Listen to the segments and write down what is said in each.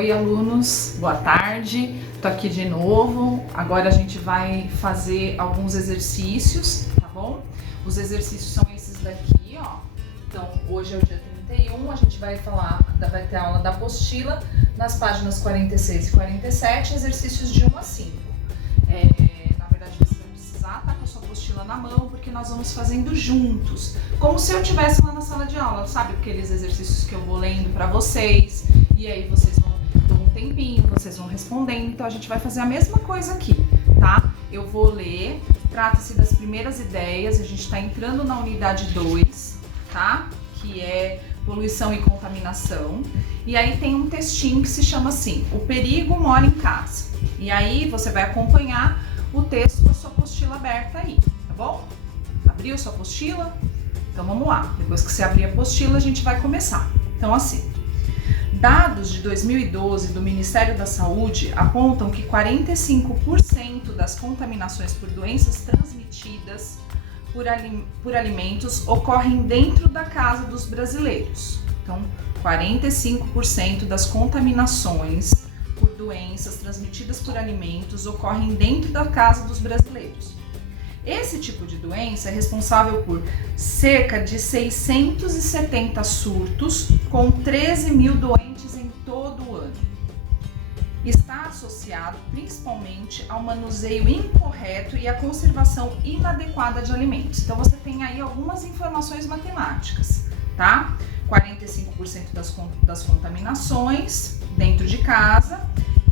Oi, alunos, boa tarde. Tô aqui de novo. Agora a gente vai fazer alguns exercícios, tá bom? Os exercícios são esses daqui, ó. Então, hoje é o dia 31, a gente vai ter aula da apostila nas páginas 46 e 47, exercícios de 1 a 5. Na verdade, você vai precisar estar com a sua apostila na mão, porque nós vamos fazendo juntos, como se eu estivesse lá na sala de aula, sabe? Aqueles exercícios que eu vou lendo para vocês, e aí vocês vão dar um tempinho, vocês vão respondendo. Então a gente vai fazer a mesma coisa aqui, tá? Eu vou ler, trata-se das primeiras ideias, a gente está entrando na unidade 2, tá? Que é poluição e contaminação. E aí tem um textinho que se chama assim: o perigo mora em casa. E aí você vai acompanhar o texto com a sua apostila aberta aí, tá bom? Abriu sua apostila? Então vamos lá. Depois que você abrir a apostila, a gente vai começar. Então assim, dados de 2012 do Ministério da Saúde apontam que 45% das contaminações por doenças transmitidas por alimentos ocorrem dentro da casa dos brasileiros. Então, 45% das contaminações por doenças transmitidas por alimentos ocorrem dentro da casa dos brasileiros. Esse tipo de doença é responsável por cerca de 670 surtos, com 13 mil doentes em todo o ano. Está associado principalmente ao manuseio incorreto e à conservação inadequada de alimentos. Então você tem aí algumas informações matemáticas, tá? 45% das contaminações dentro de casa,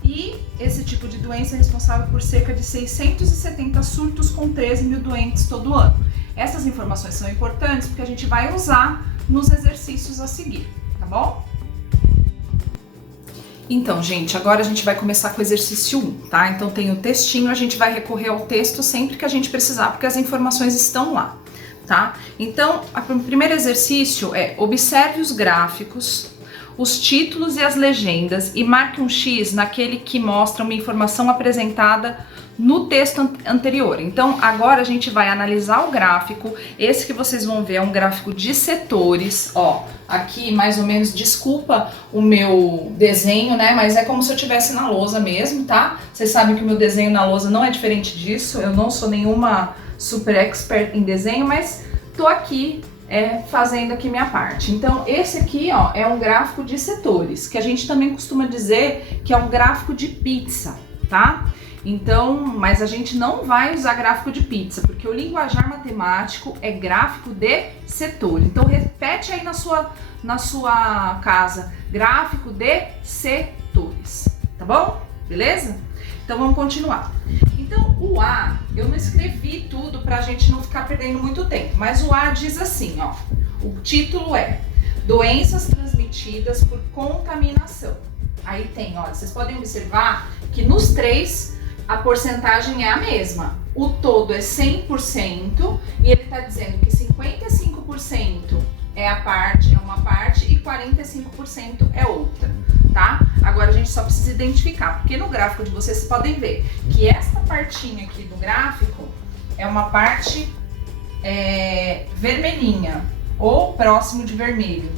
e esse tipo de doença é responsável por cerca de 670 surtos com 13 mil doentes todo ano. Essas informações são importantes porque a gente vai usar nos exercícios a seguir, tá bom? Então, gente, agora a gente vai começar com o exercício 1, tá? Então tem o textinho, a gente vai recorrer ao texto sempre que a gente precisar, porque as informações estão lá, tá? Então, o primeiro exercício é: observe os gráficos, os títulos e as legendas e marque um X naquele que mostra uma informação apresentada no texto anterior. Então, agora a gente vai analisar o gráfico. Esse que vocês vão ver é um gráfico de setores, ó. Aqui, mais ou menos, desculpa o meu desenho, né? Mas é como se eu estivesse na lousa mesmo, tá? Vocês sabem que o meu desenho na lousa não é diferente disso. Eu não sou nenhuma super expert em desenho, mas tô aqui fazendo aqui minha parte. Então, esse aqui, ó, é um gráfico de setores, que a gente também costuma dizer que é um gráfico de pizza, tá? Então, mas a gente não vai usar gráfico de pizza, porque o linguajar matemático é gráfico de setor. Então, repete aí na sua casa: gráfico de setores, tá bom? Beleza? Então, vamos continuar. Então, o A, eu não escrevi tudo pra gente não ficar perdendo muito tempo, mas o A diz assim, ó, o título é doenças transmitidas por contaminação. Aí tem, ó, vocês podem observar que nos três a porcentagem é a mesma. O todo é 100% e ele tá dizendo que 55% é uma parte e 45% é outra, tá? Agora a gente só precisa identificar, porque no gráfico de vocês podem ver que esta partinha aqui do gráfico é uma parte vermelhinha ou próximo de vermelho,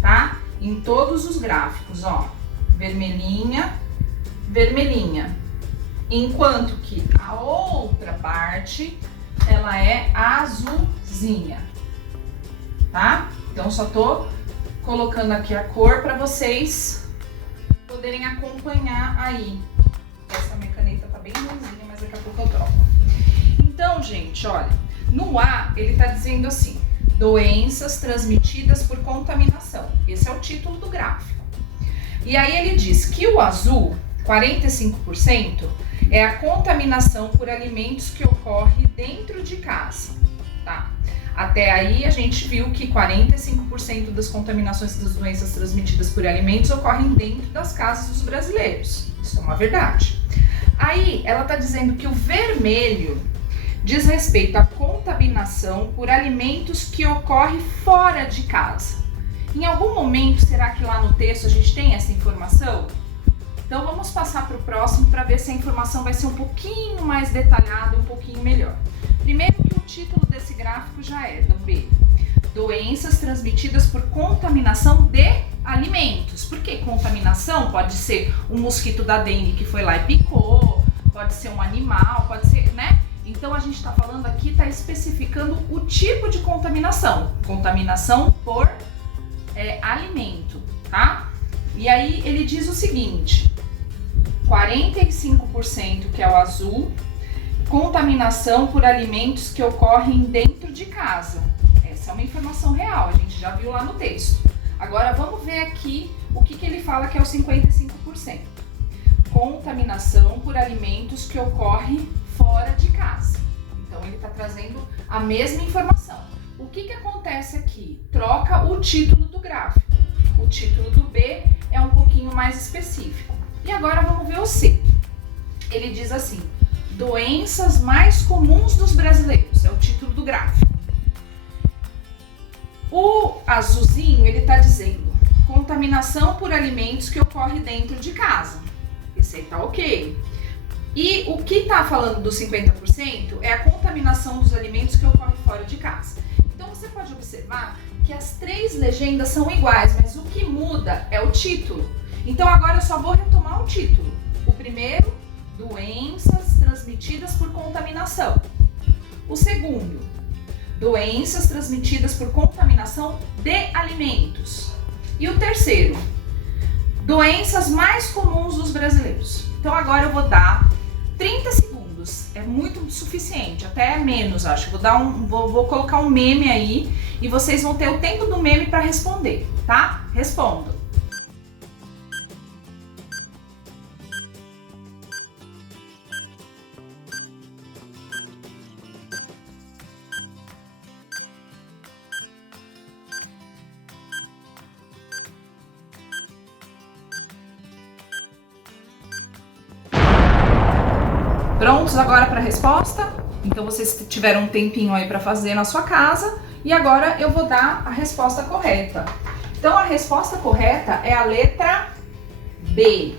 tá? Em todos os gráficos, ó, vermelhinha, vermelhinha. Enquanto que a outra parte, ela é azulzinha, tá? Então, só tô colocando aqui a cor para vocês poderem acompanhar aí. Essa minha caneta tá bem ruimzinha, mas daqui a pouco eu troco. Então, gente, olha, no A, ele tá dizendo assim: doenças transmitidas por contaminação. Esse é o título do gráfico. E aí ele diz que o azul, 45%, é a contaminação por alimentos que ocorre dentro de casa, tá? Até aí a gente viu que 45% das contaminações das doenças transmitidas por alimentos ocorrem dentro das casas dos brasileiros. Isso é uma verdade. Aí ela tá dizendo que o vermelho diz respeito à contaminação por alimentos que ocorre fora de casa. Em algum momento, será que lá no texto a gente tem essa informação? Então vamos passar para o próximo para ver se a informação vai ser um pouquinho mais detalhada, um pouquinho melhor. Primeiro que o título desse gráfico já é do B: doenças transmitidas por contaminação de alimentos. Porque contaminação pode ser um mosquito da dengue que foi lá e picou, pode ser um animal, pode ser, né? Então a gente está falando aqui, está especificando o tipo de contaminação. Contaminação por alimento, tá? E aí ele diz o seguinte, 45% que é o azul, contaminação por alimentos que ocorrem dentro de casa. Essa é uma informação real, a gente já viu lá no texto. Agora vamos ver aqui o que ele fala que é o 55%. Contaminação por alimentos que ocorrem fora de casa. Então ele está trazendo a mesma informação. O que acontece aqui? Troca o título do gráfico. O título do B é um pouquinho mais específico. E agora vamos ver o C. Ele diz assim, doenças mais comuns dos brasileiros, é o título do gráfico. O azulzinho, ele está dizendo, contaminação por alimentos que ocorre dentro de casa. Esse aí tá ok. E o que está falando dos 50% é a contaminação dos alimentos que ocorre fora de casa. Então você pode observar que as três legendas são iguais, mas o que muda é o título. Então agora eu só vou retomar o título. O primeiro, doenças transmitidas por contaminação. O segundo, doenças transmitidas por contaminação de alimentos. E o terceiro, doenças mais comuns dos brasileiros. Então agora eu vou dar 30 segundos, é muito suficiente, até menos, acho. Vou colocar um meme aí e vocês vão ter o tempo do meme para responder, tá? Respondam. Prontos agora para a resposta? Então vocês tiveram um tempinho aí para fazer na sua casa e agora eu vou dar a resposta correta. Então a resposta correta é a letra B,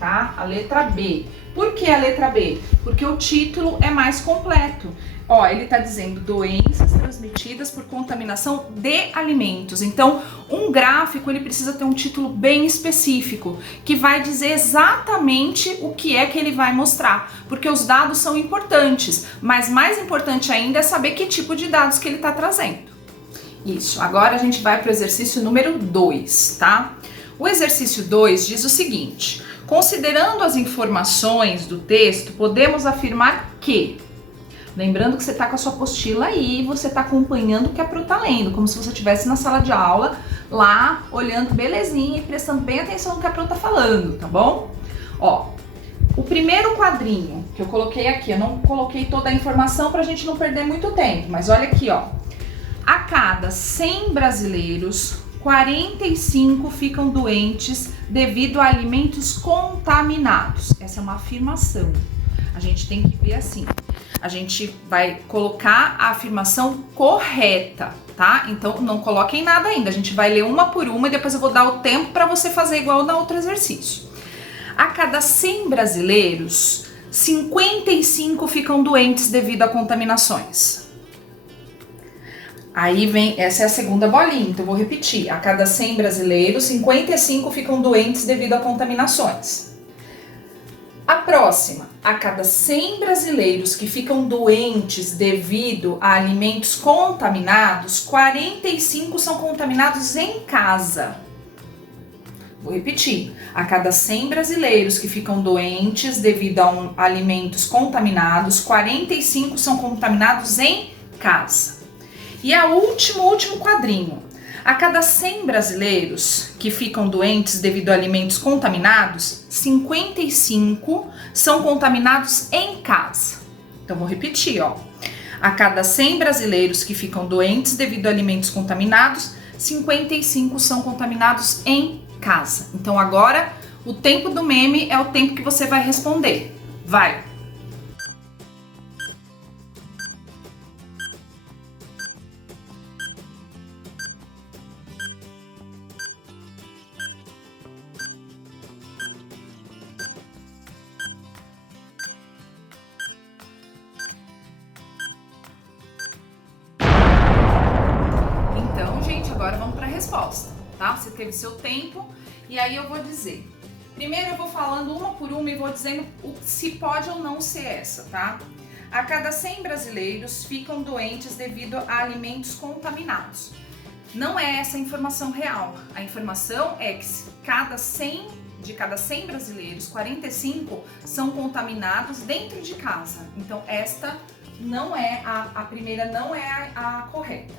tá? A letra B. Por que a letra B? Porque o título é mais completo. Ó, ele tá dizendo doenças transmitidas por contaminação de alimentos. Então, um gráfico, ele precisa ter um título bem específico, que vai dizer exatamente o que é que ele vai mostrar, porque os dados são importantes, mas mais importante ainda é saber que tipo de dados que ele tá trazendo. Isso, agora a gente vai para o exercício número 2, tá? O exercício 2 diz o seguinte, considerando as informações do texto, podemos afirmar que... Lembrando que você está com a sua apostila aí, você está acompanhando o que a Pro tá lendo, como se você estivesse na sala de aula, lá, olhando belezinha e prestando bem atenção no que a Pro tá falando, tá bom? Ó, o primeiro quadrinho que eu coloquei aqui, eu não coloquei toda a informação pra gente não perder muito tempo, mas olha aqui, ó. A cada 100 brasileiros, 45 ficam doentes devido a alimentos contaminados. Essa é uma afirmação. A gente tem que ver assim. A gente vai colocar a afirmação correta, tá? Então não coloquem nada ainda, a gente vai ler uma por uma e depois eu vou dar o tempo para você fazer igual no outro exercício. A cada 100 brasileiros, 55 ficam doentes devido a contaminações. Aí vem, essa é a segunda bolinha, então eu vou repetir. A cada 100 brasileiros, 55 ficam doentes devido a contaminações. A próxima, a cada 100 brasileiros que ficam doentes devido a alimentos contaminados, 45 são contaminados em casa. Vou repetir, a cada 100 brasileiros que ficam doentes devido a alimentos contaminados, 45 são contaminados em casa. E o último quadrinho. A cada 100 brasileiros que ficam doentes devido a alimentos contaminados, 55 são contaminados em casa. Então, vou repetir, ó. A cada 100 brasileiros que ficam doentes devido a alimentos contaminados, 55 são contaminados em casa. Então, agora, o tempo do meme é o tempo que você vai responder. Vai! Agora vamos para a resposta. tá? Você teve seu tempo e aí eu vou dizer. Primeiro eu vou falando uma por uma e vou dizendo se pode ou não ser essa, tá? A cada 100 brasileiros ficam doentes devido a alimentos contaminados. Não é essa a informação real. A informação é que de cada 100 brasileiros, 45 são contaminados dentro de casa. Então esta não é a primeira, não é a correta.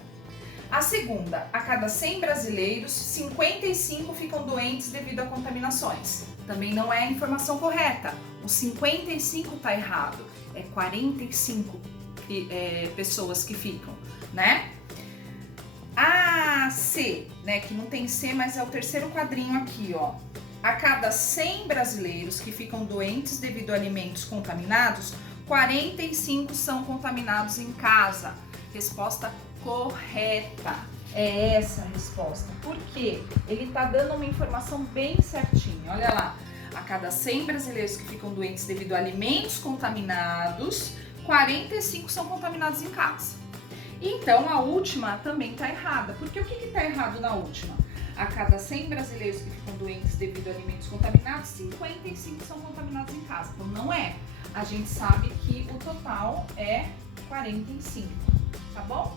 A segunda, a cada 100 brasileiros, 55 ficam doentes devido a contaminações. Também não é a informação correta. O 55 está errado. É 45 pessoas que ficam, né? A C, né, que não tem C, mas é o terceiro quadrinho aqui, ó. A cada 100 brasileiros que ficam doentes devido a alimentos contaminados, 45 são contaminados em casa. Resposta correta. É essa a resposta. Por quê? Ele tá dando uma informação bem certinha. Olha lá. A cada 100 brasileiros que ficam doentes devido a alimentos contaminados, 45 são contaminados em casa. Então, a última também está errada. Porque o que está errado na última? A cada 100 brasileiros que ficam doentes devido a alimentos contaminados, 55 são contaminados em casa. Então, não é. A gente sabe que o total é 45, tá bom?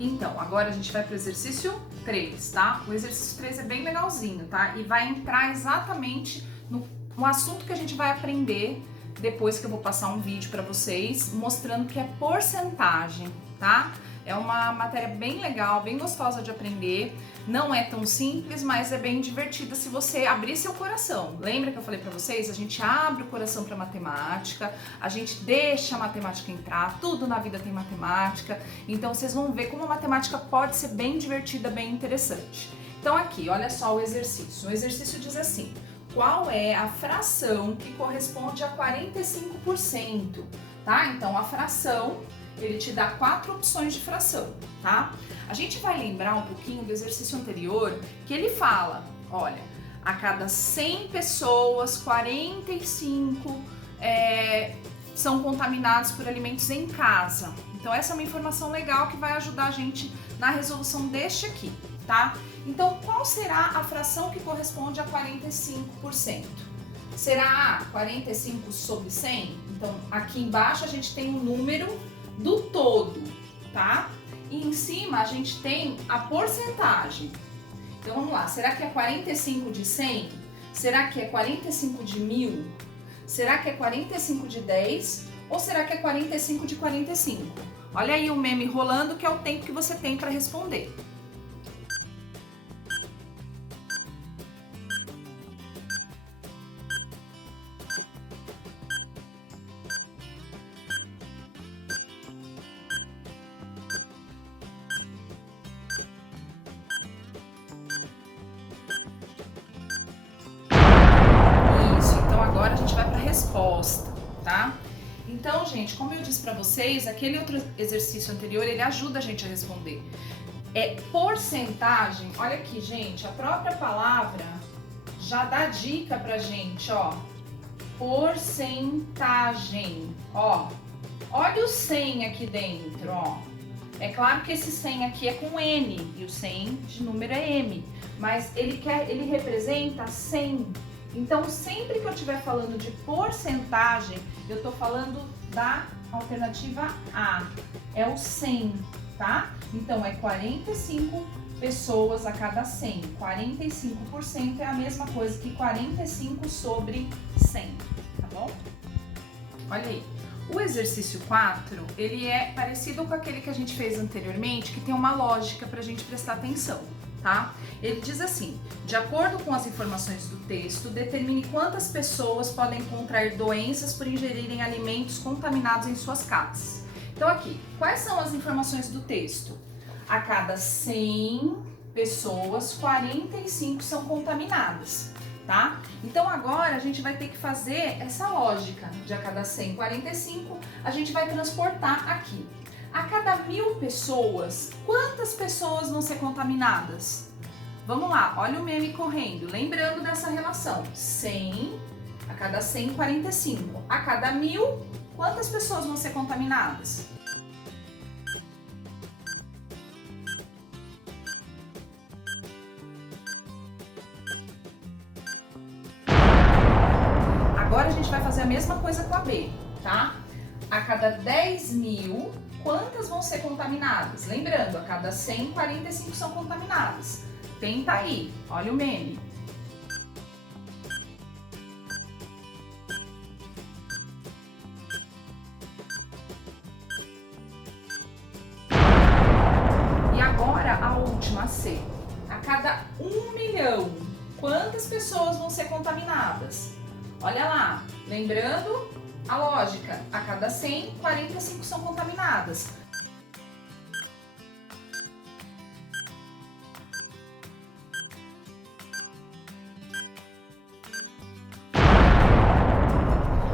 Então, agora a gente vai para o exercício 3, tá? O exercício 3 é bem legalzinho, tá? E vai entrar exatamente no assunto que a gente vai aprender depois que eu vou passar um vídeo para vocês mostrando que é porcentagem, tá? É uma matéria bem legal, bem gostosa de aprender. Não é tão simples, mas é bem divertida se você abrir seu coração. Lembra que eu falei para vocês? A gente abre o coração para matemática, a gente deixa a matemática entrar, tudo na vida tem matemática. Então vocês vão ver como a matemática pode ser bem divertida, bem interessante. Então aqui, olha só o exercício. O exercício diz assim: qual é a fração que corresponde a 45%? Tá? Então a fração, ele te dá 4 opções de fração, tá? A gente vai lembrar um pouquinho do exercício anterior, que ele fala, olha, a cada 100 pessoas, 45 são contaminados por alimentos em casa. Então essa é uma informação legal que vai ajudar a gente na resolução deste aqui, tá? Então qual será a fração que corresponde a 45%? Será 45 sobre 100? Então aqui embaixo a gente tem o número do todo, tá? E em cima a gente tem a porcentagem. Então vamos lá, será que é 45 de 100? Será que é 45 de 1000? Será que é 45 de 10? Ou será que é 45 de 45? Olha aí o meme rolando, que é o tempo que você tem para responder. Agora a gente vai para a resposta, tá? Então, gente, como eu disse para vocês, aquele outro exercício anterior, ele ajuda a gente a responder. É porcentagem, olha aqui, gente, a própria palavra já dá dica pra gente, ó. Porcentagem, ó. Olha o 100 aqui dentro, ó. É claro que esse 100 aqui é com N e o 100 de número é M, mas ele representa 100. Então, sempre que eu estiver falando de porcentagem, eu estou falando da alternativa A, é o 100, tá? Então, é 45 pessoas a cada 100. 45% é a mesma coisa que 45 sobre 100, tá bom? Olha aí. O exercício 4, ele é parecido com aquele que a gente fez anteriormente, que tem uma lógica para a gente prestar atenção. Tá? Ele diz assim: de acordo com as informações do texto, determine quantas pessoas podem contrair doenças por ingerirem alimentos contaminados em suas casas. Então aqui, quais são as informações do texto? A cada 100 pessoas, 45 são contaminadas, tá? Então agora a gente vai ter que fazer essa lógica de a cada 100, 45, a gente vai transportar aqui. A cada 1000 pessoas, quantas pessoas vão ser contaminadas? Vamos lá, olha o meme correndo. Lembrando dessa relação. 100, a cada 100, 45. A cada 1000, quantas pessoas vão ser contaminadas? gente vai fazer a mesma coisa com a B, tá? A cada 10 mil, quantas vão ser contaminadas? Lembrando, a cada 100, 45 são contaminadas. Tenta aí, olha o meme. E agora a última C. A cada 1 milhão, quantas pessoas vão ser contaminadas? Olha lá, lembrando a lógica, a cada 100, 45 são contaminadas.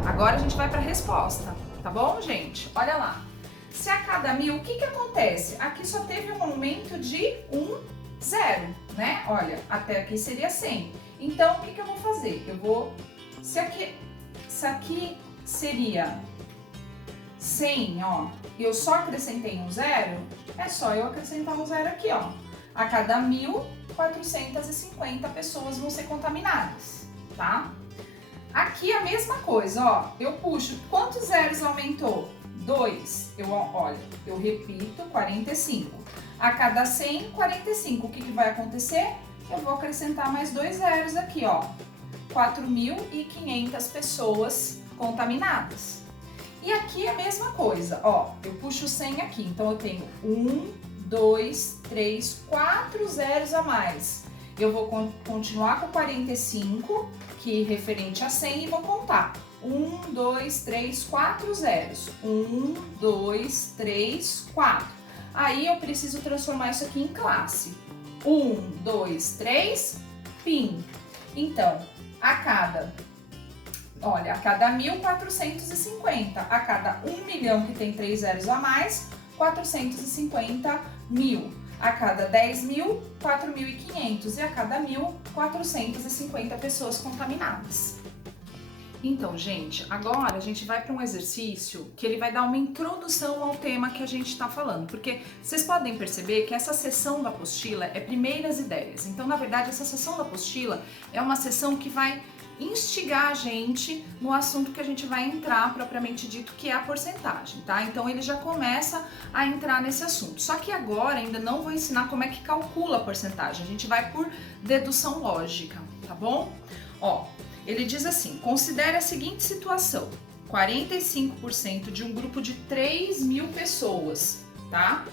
Agora a gente vai para a resposta, tá bom, gente? Olha lá. Se a cada 1000, o que que acontece? Aqui só teve um aumento de 0, né? Olha, até aqui seria 100. Então, o que que eu vou fazer? Eu vou... Se aqui seria 100, ó, e eu só acrescentei um 0, é só eu acrescentar um 0 aqui, ó. A cada 1.450 pessoas vão ser contaminadas, tá? Aqui a mesma coisa, ó, eu puxo, quantos zeros aumentou? 2, olha, eu repito, 45. A cada 100, 45, o que que vai acontecer? Eu vou acrescentar mais 2 zeros aqui, ó, 4.500 pessoas contaminadas. E aqui a mesma coisa, ó, eu puxo 100 aqui, então eu tenho 1, 2, 3, 4 zeros a mais. Eu vou continuar com 45, que é referente a 100, e vou contar. 1, 2, 3, 4 zeros. 1, 2, 3, 4. Aí eu preciso transformar isso aqui em classe. 1, 2, 3, PIN. Então, a cada 1.450, a cada 1 milhão que tem 3 zeros a mais, 450 mil. A cada 10 mil, 4.500 e a cada 1.000, 450 pessoas contaminadas. Então, gente, agora a gente vai para um exercício que ele vai dar uma introdução ao tema que a gente está falando, porque vocês podem perceber que essa seção da apostila é primeiras ideias. Então, na verdade, essa seção da apostila é uma seção que vai instigar a gente no assunto que a gente vai entrar propriamente dito, que é a porcentagem, tá? Então ele já começa a entrar nesse assunto. Só que agora ainda não vou ensinar como é que calcula a porcentagem. A gente vai por dedução lógica, tá bom? Ó, ele diz assim: considere a seguinte situação: 45% de um grupo de 3.000 pessoas, tá?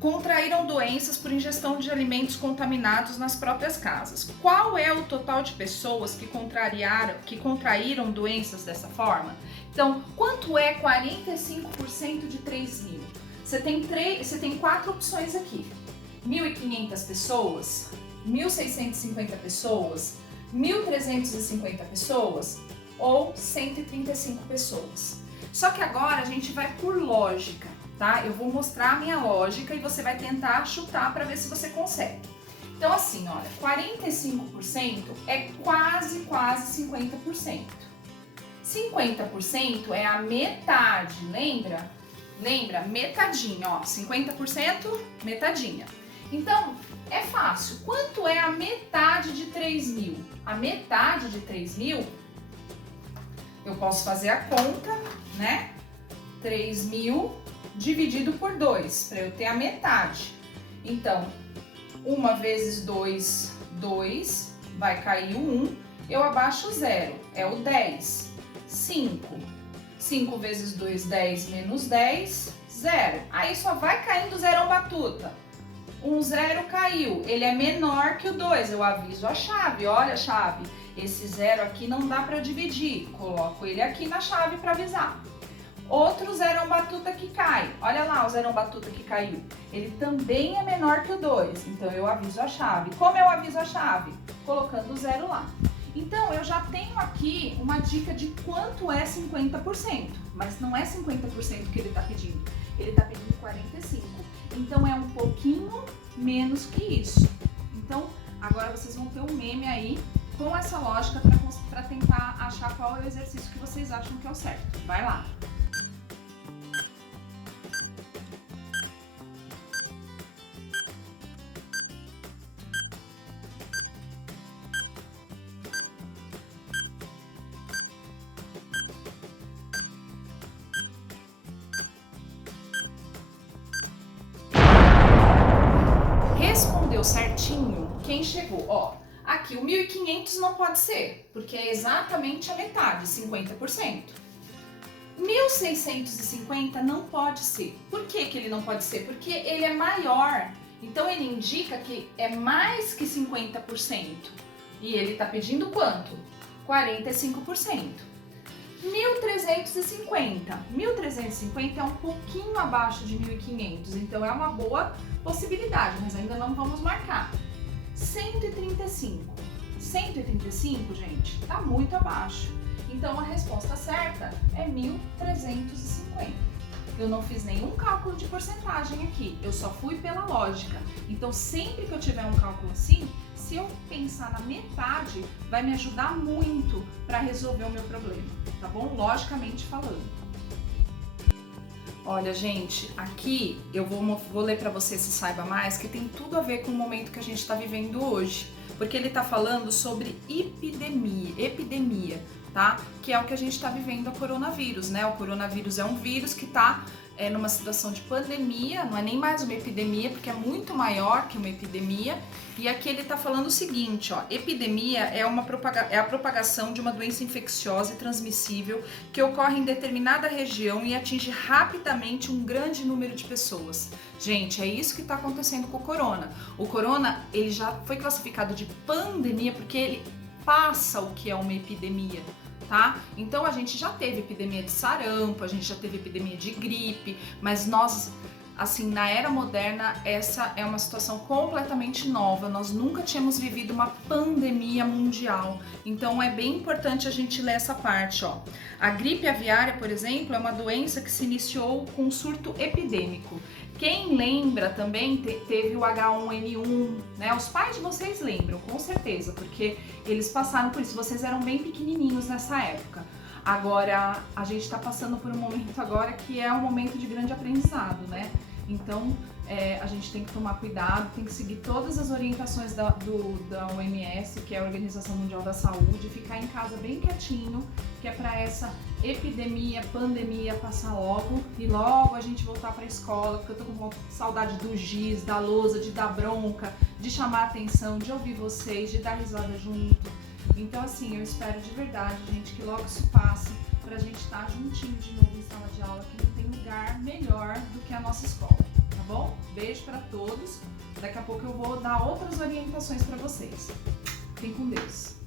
Contraíram doenças por ingestão de alimentos contaminados nas próprias casas. Qual é o total de pessoas que contraíram doenças dessa forma? Então, quanto é 45% de 3.000? Você tem 4 opções aqui: 1.500 pessoas, 1.650 pessoas, 1.350 pessoas ou 135 pessoas. Só que agora a gente vai por lógica, tá? Eu vou mostrar a minha lógica e você vai tentar chutar para ver se você consegue. Então assim, olha, 45% é quase 50%. 50% é a metade, lembra? Lembra? Metadinha, ó, 50%, metadinha. Então, é fácil. Quanto é a metade de 3.000? A metade de 3.000, eu posso fazer a conta, né? 3.000 dividido por 2, para eu ter a metade. Então, 1 vezes 2, 2, vai cair o 1, eu abaixo o 0, é o 10. 5. 5 vezes 2, 10 menos 10, 0. Aí só vai caindo zerão batuta. 0 caiu, ele é menor que o 2, eu aviso a chave, olha a chave, esse 0 aqui não dá para dividir, coloco ele aqui na chave para avisar. Outro zerão batuta que cai, olha lá o zerão batuta que caiu, ele também é menor que o 2, então eu aviso a chave. Como eu aviso a chave? Colocando o 0 lá. Então eu já tenho aqui uma dica de quanto é 50%, mas não é 50% que ele está pedindo, ele está pedindo 45%. Então é um pouquinho menos que isso. Então agora vocês vão ter um meme aí com essa lógica para tentar achar qual é o exercício que vocês acham que é o certo. Vai lá! quentinho, quem chegou? Ó, aqui o 1.500 não pode ser, porque é exatamente a metade, 50%. 1.650 não pode ser. Por que que ele não pode ser? Porque ele é maior. Então ele indica que é mais que 50%. E ele está pedindo quanto? 45%. 1.350. 1.350 é um pouquinho abaixo de 1.500, então é uma boa possibilidade, mas ainda não vamos marcar. 135. 135, gente, tá muito abaixo. Então a resposta certa é 1.350. Eu não fiz nenhum cálculo de porcentagem aqui, eu só fui pela lógica. Então sempre que eu tiver um cálculo assim, se eu pensar na metade, vai me ajudar muito para resolver o meu problema, tá bom? Logicamente falando. Olha, gente, aqui eu vou ler para você se saiba mais, que tem tudo a ver com o momento que a gente está vivendo hoje. Porque ele está falando sobre epidemia, tá? Que é o que a gente está vivendo, o coronavírus, né? O coronavírus é um vírus que está numa situação de pandemia, não é nem mais uma epidemia, porque é muito maior que uma epidemia. E aqui ele está falando o seguinte, ó, epidemia é a propagação de uma doença infecciosa e transmissível que ocorre em determinada região e atinge rapidamente um grande número de pessoas. Gente, é isso que está acontecendo com o corona. O corona, ele já foi classificado de pandemia porque ele passa o que é uma epidemia. Tá? Então a gente já teve epidemia de sarampo, a gente já teve epidemia de gripe, mas nós, assim, na era moderna, essa é uma situação completamente nova. Nós nunca tínhamos vivido uma pandemia mundial. Então é bem importante a gente ler essa parte, ó. A gripe aviária, por exemplo, é uma doença que se iniciou com um surto epidêmico. Quem lembra também teve o H1N1, né? Os pais de vocês lembram, com certeza, porque eles passaram por isso. Vocês eram bem pequenininhos nessa época. Agora, a gente está passando por um momento agora que é um momento de grande aprendizado, né? Então, a gente tem que tomar cuidado, tem que seguir todas as orientações da OMS, que é a Organização Mundial da Saúde, ficar em casa bem quietinho, que é para essa epidemia, pandemia passar logo e logo a gente voltar para a escola, porque eu tô com saudade do giz, da lousa, de dar bronca, de chamar a atenção, de ouvir vocês, de dar risada junto. Então, assim, eu espero de verdade, gente, que logo isso passe pra gente estar juntinho de novo em sala de aula, que não tem lugar melhor do que a nossa escola, tá bom? Beijo para todos. Daqui a pouco eu vou dar outras orientações para vocês. Fiquem com Deus.